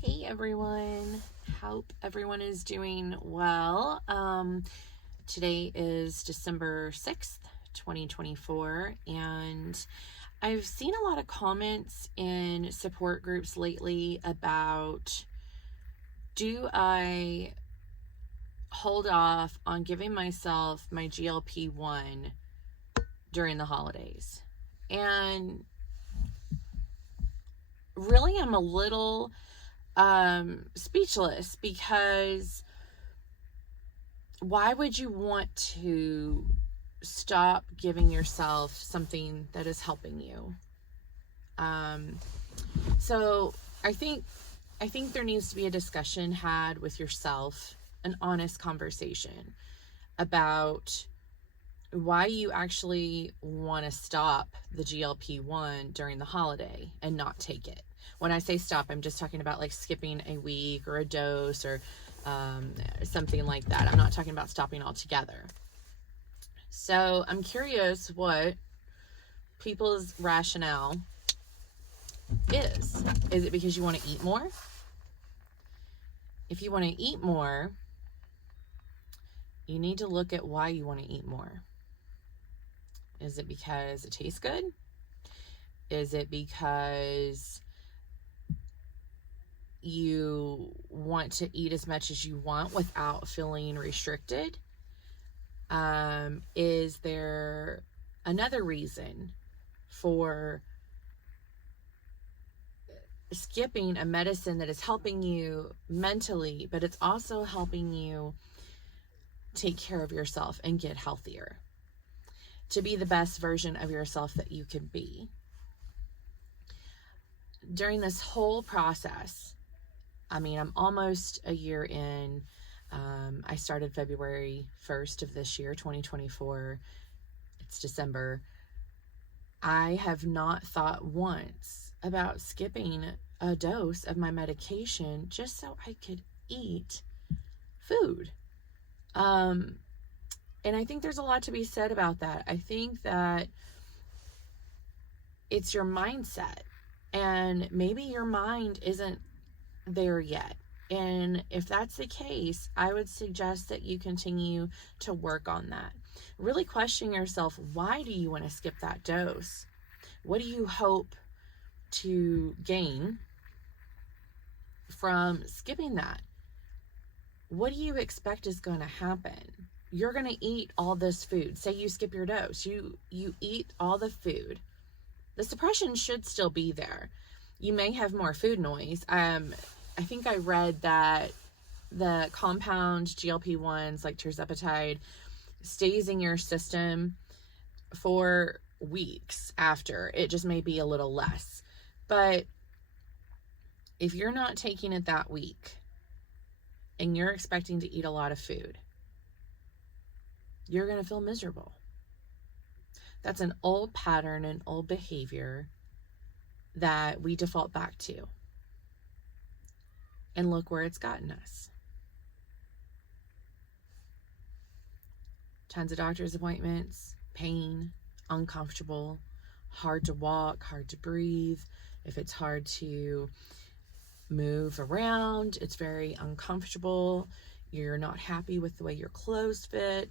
Hey everyone, hope everyone is doing well. Today is December 6th, 2024, and I've seen a lot of comments in support groups lately about, do I hold off on giving myself my GLP-1 during the holidays? And really I'm a little speechless, because why would you want to stop giving yourself something that is helping you? So I think there needs to be a discussion had with yourself, an honest conversation about why you actually want to stop the GLP-1 during the holiday and not take it. When I say stop, I'm just talking about like skipping a week or a dose or something like that. I'm not talking about stopping altogether. So I'm curious what people's rationale is. Is it because you want to eat more? If you want to eat more, you need to look at why you want to eat more. Is it because it tastes good? Is it because you want to eat as much as you want without feeling restricted? Is there another reason for skipping a medicine that is helping you mentally, but it's also helping you take care of yourself and get healthier, to be the best version of yourself that you can be? During this whole process, I'm almost a year in. I started February 1st of this year, 2024. It's December. I have not thought once about skipping a dose of my medication just so I could eat food. And I think there's a lot to be said about that. I think that it's your mindset, and maybe your mind isn't there yet. And if that's the case, I would suggest that you continue to work on that. Really question yourself, why do you want to skip that dose? What do you hope to gain from skipping that? What do you expect is going to happen? You're going to eat all this food. Say you skip your dose. You eat all the food. The suppression should still be there. You may have more food noise. I think I read that the compound GLP-1s like Tirzepatide stays in your system for weeks after. It just may be a little less. But if you're not taking it that week and you're expecting to eat a lot of food, you're going to feel miserable. That's an old pattern, an old behavior that we default back to. And look where it's gotten us. Tons of doctor's appointments, pain, uncomfortable, hard to walk, hard to breathe. If it's hard to move around, it's very uncomfortable. You're not happy with the way your clothes fit.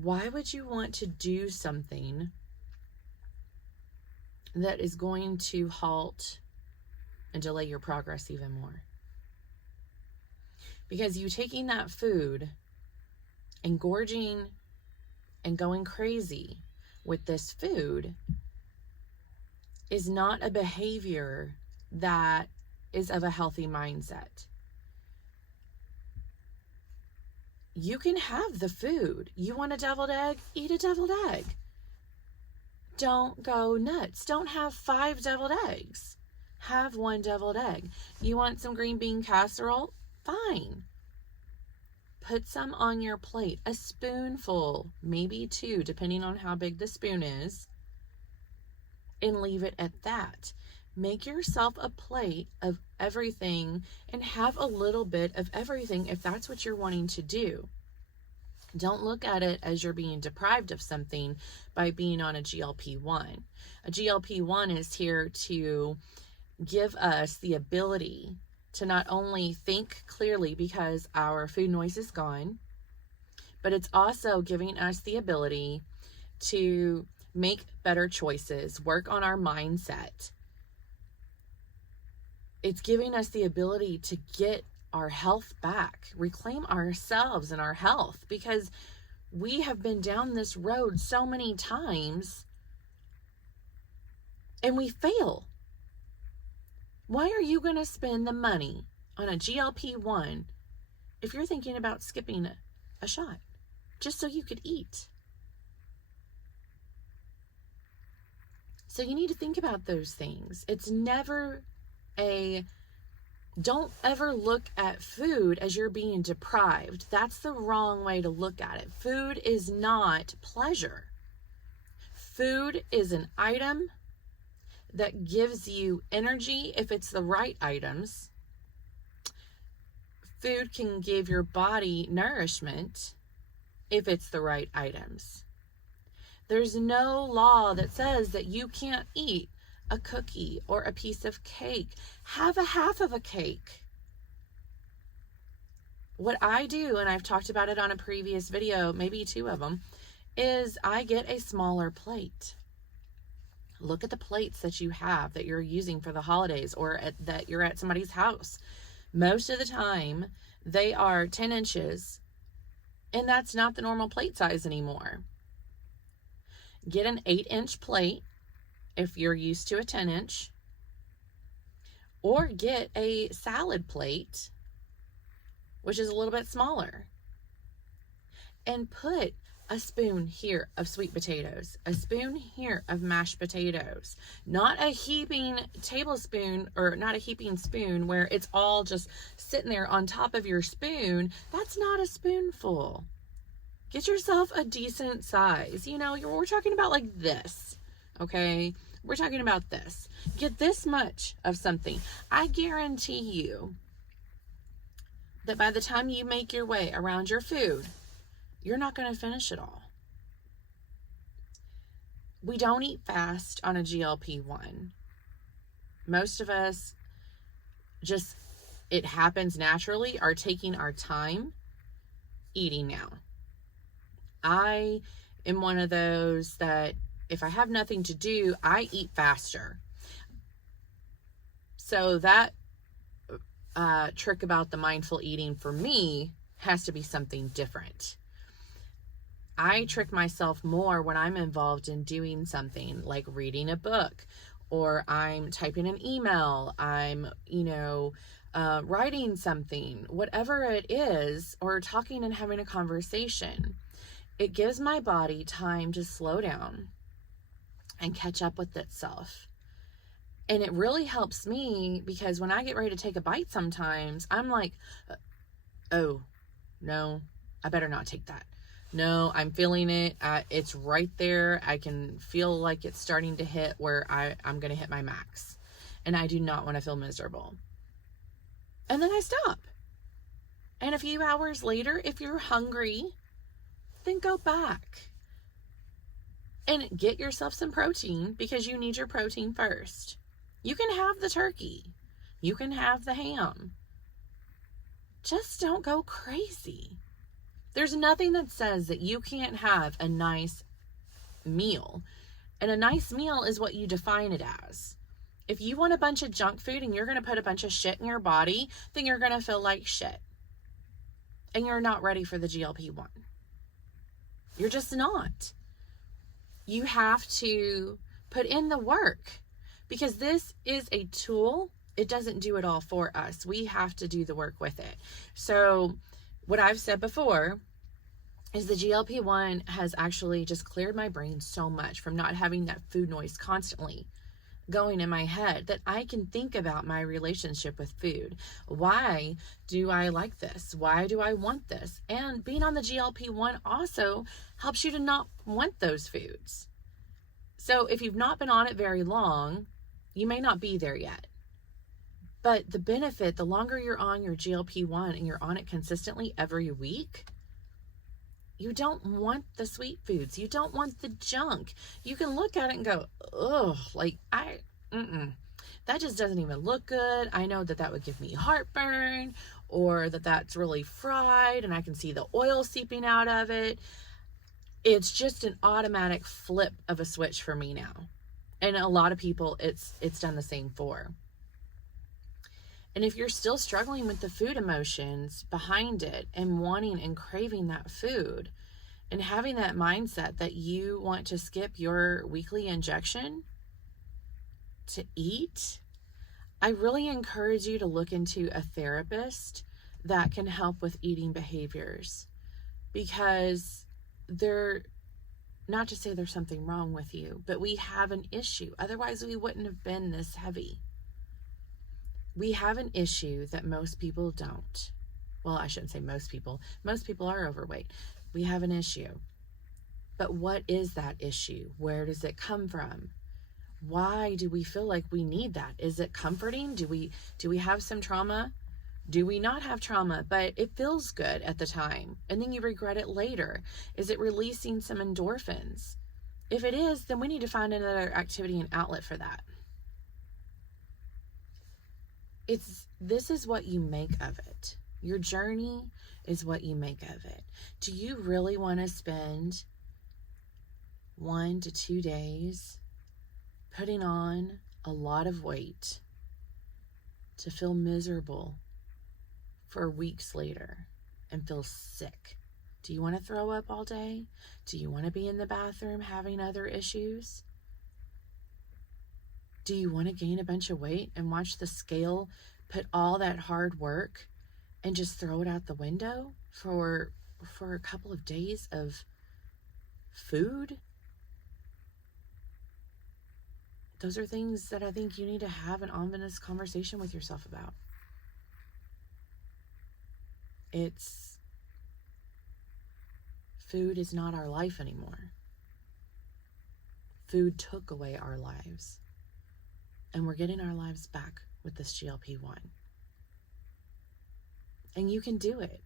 Why would you want to do something that is going to halt and delay your progress even more? Because you taking that food and gorging and going crazy with this food is not a behavior that is of a healthy mindset. You can have the food. You want a deviled egg? Eat a deviled egg. Don't go nuts. Don't have 5 deviled eggs. Have 1 deviled egg. You want some green bean casserole? Fine. Put some on your plate. A spoonful, maybe 2, depending on how big the spoon is, and leave it at that. Make yourself a plate of everything and have a little bit of everything if that's what you're wanting to do. Don't look at it as you're being deprived of something by being on a GLP-1. A GLP-1 is here to give us the ability to not only think clearly because our food noise is gone, but it's also giving us the ability to make better choices, work on our mindset. It's giving us the ability to get our health back, reclaim ourselves and our health, because we have been down this road so many times and we fail. Why are you going to spend the money on a GLP-1 if you're thinking about skipping a shot just so you could eat? So you need to think about those things. It's never don't ever look at food as you're being deprived. That's the wrong way to look at it. Food is not pleasure. Food is an item that gives you energy if it's the right items. Food can give your body nourishment if it's the right items. There's no law that says that you can't eat a cookie or a piece of cake. Have a half of a cake. What I do, and I've talked about it on a previous video, maybe 2 of them, is I get a smaller plate. Look at the plates that you have that you're using for the holidays, or that you're at somebody's house. Most of the time, they are 10 inches, and that's not the normal plate size anymore. Get an 8-inch plate if you're used to a 10-inch, or get a salad plate, which is a little bit smaller, and put a spoon here of sweet potatoes, a spoon here of mashed potatoes, not a heaping tablespoon, or not a heaping spoon where it's all just sitting there on top of your spoon. That's not a spoonful. Get yourself a decent size. You know, we're talking about like this, okay? We're talking about this. Get this much of something. I guarantee you that by the time you make your way around your food, you're not going to finish it all. We don't eat fast on a GLP-1. Most of us just, it happens naturally, are taking our time eating now. I am one of those that if I have nothing to do, I eat faster. So that trick about the mindful eating for me has to be something different. I trick myself more when I'm involved in doing something like reading a book, or I'm typing an email, I'm, writing something, whatever it is, or talking and having a conversation. It gives my body time to slow down and catch up with itself. And it really helps me, because when I get ready to take a bite sometimes, I'm like, oh, no, I better not take that. No, I'm feeling it. It's right there. I can feel like it's starting to hit where I'm going to hit my max. And I do not want to feel miserable. And then I stop. And a few hours later, if you're hungry, then go back and get yourself some protein, because you need your protein first. You can have the turkey. You can have the ham. Just don't go crazy. There's nothing that says that you can't have a nice meal. And a nice meal is what you define it as. If you want a bunch of junk food and you're going to put a bunch of shit in your body, then you're going to feel like shit. And you're not ready for the GLP-1. You're just not. You have to put in the work, because this is a tool. It doesn't do it all for us. We have to do the work with it. So what I've said before is the GLP-1 has actually just cleared my brain so much from not having that food noise constantly going in my head, that I can think about my relationship with food. Why do I like this? Why do I want this? And being on the GLP-1 also helps you to not want those foods. So if you've not been on it very long, you may not be there yet. But the benefit, the longer you're on your GLP-1 and you're on it consistently every week, you don't want the sweet foods. You don't want the junk. You can look at it and go, ugh, like that just doesn't even look good. I know that that would give me heartburn, or that that's really fried and I can see the oil seeping out of it. It's just an automatic flip of a switch for me now. And a lot of people it's done the same for. And if you're still struggling with the food emotions behind it and wanting and craving that food and having that mindset that you want to skip your weekly injection to eat, I really encourage you to look into a therapist that can help with eating behaviors, because they're not to say there's something wrong with you, but we have an issue. Otherwise, we wouldn't have been this heavy. We have an issue that most people don't. Well, I shouldn't say most people. Most people are overweight. We have an issue. But what is that issue? Where does it come from? Why do we feel like we need that? Is it comforting? Do we have some trauma? Do we not have trauma, but it feels good at the time and then you regret it later? Is it releasing some endorphins? If it is, then we need to find another activity and outlet for that. This is what you make of it. Your journey is what you make of it. Do you really want to spend 1 to 2 days putting on a lot of weight to feel miserable for weeks later and feel sick? Do you want to throw up all day? Do you want to be in the bathroom having other issues? Do you want to gain a bunch of weight and watch the scale put all that hard work and just throw it out the window for a couple of days of food? Those are things that I think you need to have an honest conversation with yourself about. Food is not our life anymore. Food took away our lives. And we're getting our lives back with this GLP-1. And you can do it.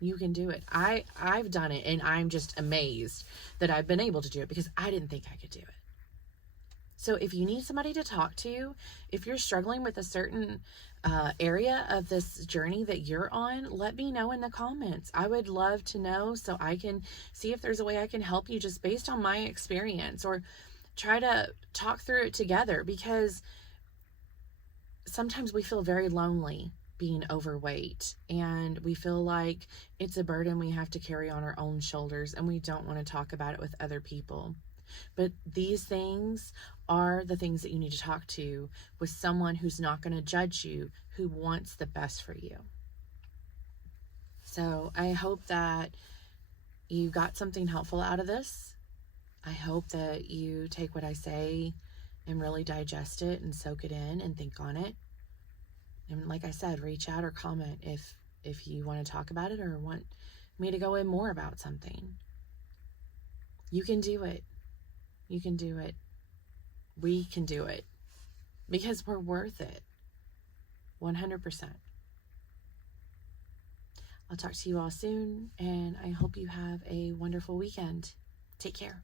You can do it. I've done it, and I'm just amazed that I've been able to do it, because I didn't think I could do it. So if you need somebody to talk to, if you're struggling with a certain area of this journey that you're on, let me know in the comments. I would love to know, so I can see if there's a way I can help you just based on my experience, or try to talk through it together, because sometimes we feel very lonely being overweight, and we feel like it's a burden we have to carry on our own shoulders, and we don't want to talk about it with other people. But these things are the things that you need to talk to with someone who's not going to judge you, who wants the best for you. So I hope that you got something helpful out of this. I hope that you take what I say and really digest it and soak it in and think on it. And like I said, reach out or comment if you want to talk about it or want me to go in more about something. You can do it. You can do it. We can do it, because we're worth it. 100%. I'll talk to you all soon, and I hope you have a wonderful weekend. Take care.